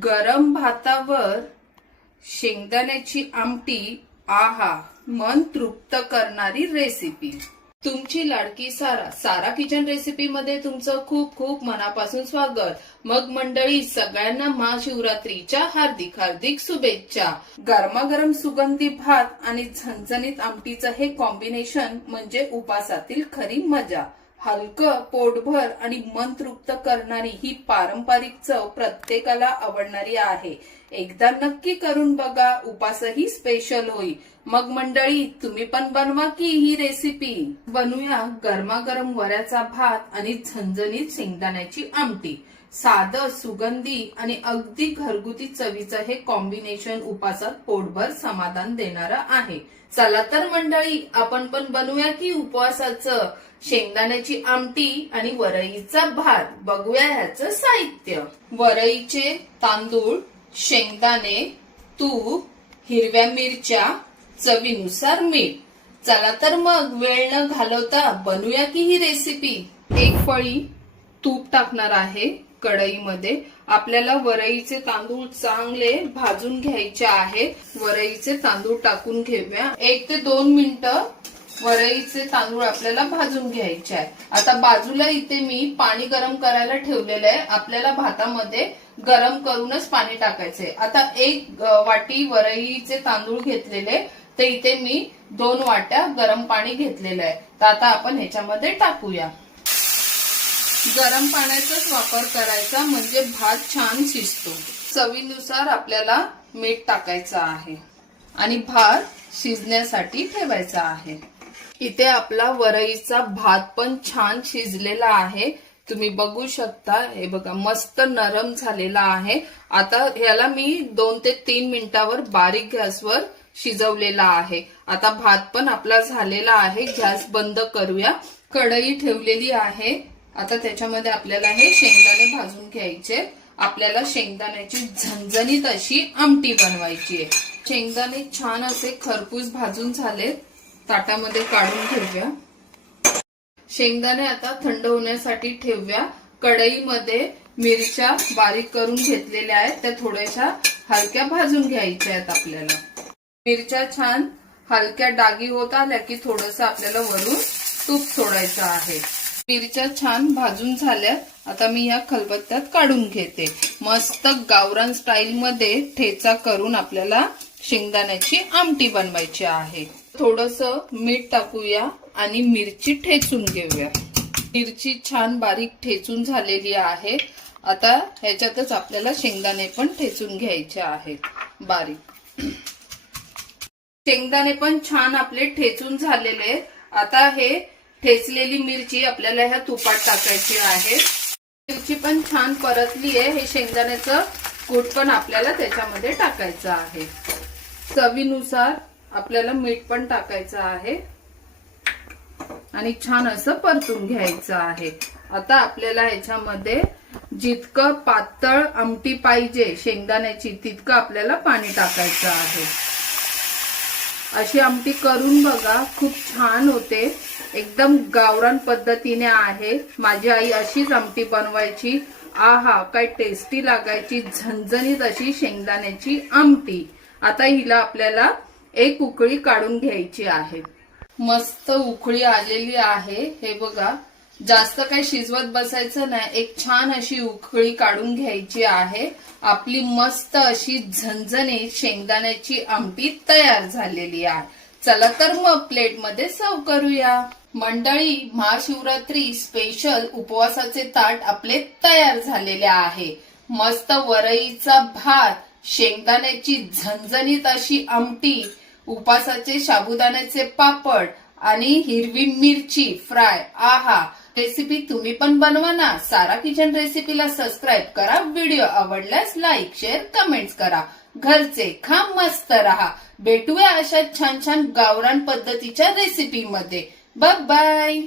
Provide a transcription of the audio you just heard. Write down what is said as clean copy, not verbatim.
गरम भातावर शेंगदाण्याची आमटी, आहा, मन तृप्त करणारी रेसिपी। तुमची लाडकी सारा किचन रेसिपी मध्ये तुमचं खूप खूप मनापासून स्वागत। मग मंडळी, सगळ्यांना महाशिवरात्रीच्या हार्दिक हार्दिक शुभेच्छा। गरमागरम सुगंधी भात आणि झणझणीत आमटीचं हे कॉम्बिनेशन म्हणजे उपासातील खरी मजा। हलकं, पोटभर आणि मन तृप्त करणारी ही पारंपरिक चव प्रत्येकाला आवडणारी आहे। एकदा नक्की करून बघा, उपासही स्पेशल होईल। मग मंडळी, तुम्ही पण बनवा की ही रेसिपी। बनवूया गरमागरम वऱ्याचा भात आणि झणझणीत शेंगदाण्याची आमटी। साधं, सुगंधी आणि अगदी घरगुती चवीचं हे कॉम्बिनेशन उपासात पोटभर समाधान देणारं आहे। चला तर मंडळी, आपण पण बनवूया की उपवासाचं शेंगदाण्याची आमटी आणि वरईचा भात। बघूया ह्याचं साहित्य। वरईचे तांदूळ, शेंगदाणे, तूप, हिरव्या मिरच्या, चवीनुसार मीठ। चला तर मग वेळ न घालवता बनवूया की ही रेसिपी। एक पळी तूप टाकणार आहे कढईमध्ये। आपल्याला वरईचे तांदूळ चांगले भाजून घ्यायचे आहे। वरईचे तांदूळ टाकून घेऊया। 1 ते 2 मिनिटं वरईचे तांदूळ आपल्याला भाजून घ्यायचे आहे। आता बाजूला इथे मी पाणी गरम करायला ठेवलेलं आहे। आपल्याला भातामध्ये गरम करूनच पाणी टाकायचंय। आता 1 वाटी वरईचे तांदूळ घेतलेले, तर इथे मी 2 वाट्या गरम पाणी घेतलेलं आहे। तर आता आपण ह्याच्यामध्ये टाकूया। गरम पाण्याचाच वापर करायचा म्हणजे भात छान शिजतो। चवीनुसार आपल्याला मीठ टाकायचं आहे आणि भात शिजण्यासाठी ठेवायचा आहे। इथे आपला वरईचा भात पण छान शिजलेला आहे। तुम्ही बघू शकता, हे बघा मस्त नरम झालेला आहे। आता ह्याला मी 2 ते 3 मिनिटावर बारीक गॅसवर शिजवलेला आहे। आता भात पण आपला झालेला आहे। गॅस बंद करूया। कढई ठेवलेली आहे। आता त्याच्यामध्ये आपल्याला हे शेंगदाणे भाजून घ्यायचे। आपल्याला शेंगदाण्याची झणझणीत अशी आमटी बनवायची आहे। शेंगदाणे छान असे खरपूस भाजून झालेत, ताटामध्ये काढून घेऊया। शेंगदाणे आता थंड होण्यासाठी ठेवूया। कढईमध्ये मिरच्या बारीक करून घेतलेल्या आहेत, त्या थोड्याशा हलक्या भाजून घ्यायच्या आहेत आपल्याला। मिरच्या छान हलक्या डागी होत आल्या की थोडंसं आपल्याला वरून तूप सोडायचं आहे। मिरच्या छान भाजून झाल्या। आता मी या खलबत्त्यात काढून घेते। मस्त गावरान स्टाईल मध्ये ठेचा करून आपल्याला शेंगदाण्याची आमटी बनवायची आहे। थोडंसं मीठ टाकूया आणि मिरची ठेचून घेऊया। मिरची छान बारीक ठेचून झालेली आहे। आता ह्याच्यातच आपल्याला शेंगदाणे पण ठेचून घ्यायचे आहेत बारीक। शेंगदाणे पण छान आपले ठेचून झालेले। आता हे ठेचलेली मिरची आपल्याला ह्या तुपात टाकायची आहे। मिरची पण छान परतली आहे। हे शेंगदाण्याचं कूट पण आपल्याला त्याच्यामध्ये टाकायचं आहे। चवीनुसार आपल्याला मीठ पण टाकायचं आहे आणि छान असं परतून घ्यायचं आहे। आता आपल्याला ह्याच्यामध्ये जितकं पातळ आमटी पाहिजे शेंगदाण्याची, तितकं आपल्याला पाणी टाकायचं आहे। अशी आमटी करून बघा, खूप छान होते। एकदम गावरान पद्धतीने आहे। माझी आई अशीच आमटी बनवायची। आहा, काय टेस्टी लागायची झणझणीत अशी शेंगदाण्याची आमटी। आता हिला आपल्याला 1 उकळी काढून घ्यायची आहे। मस्त उकळी आलेली आहे। हे बघा, जास्त काही शिजवत बसायचं नाही, एक छान अशी उकळी काढून घ्यायची आहे। आपली मस्त अशी झणझणीत शेंगदाण्याची आमटी तयार झालेली आहे। चला तर मग प्लेटमध्ये सर्व करूया। मंडळी, महाशिवरात्री स्पेशल उपवासाचे ताट आपले तयार झालेले आहे। मस्त वरईचा भात, शेंगदाण्याची झणझणीत अशी आमटी, उपासाचे साबुदाण्याचे पापड आणि हिरवी मिरची फ्राय। आहा, रेसिपी तुम्ही पण बनवा ना। सारा किचन रेसिपीला सबस्क्राईब करा। व्हिडिओ आवडल्यास लाईक, शेअर, कमेंट्स करा। घरचे खा, मस्त रहा। भेटूया अशा छान छान गावरान पद्धतीच्या रेसिपी मध्ये। Bye bye.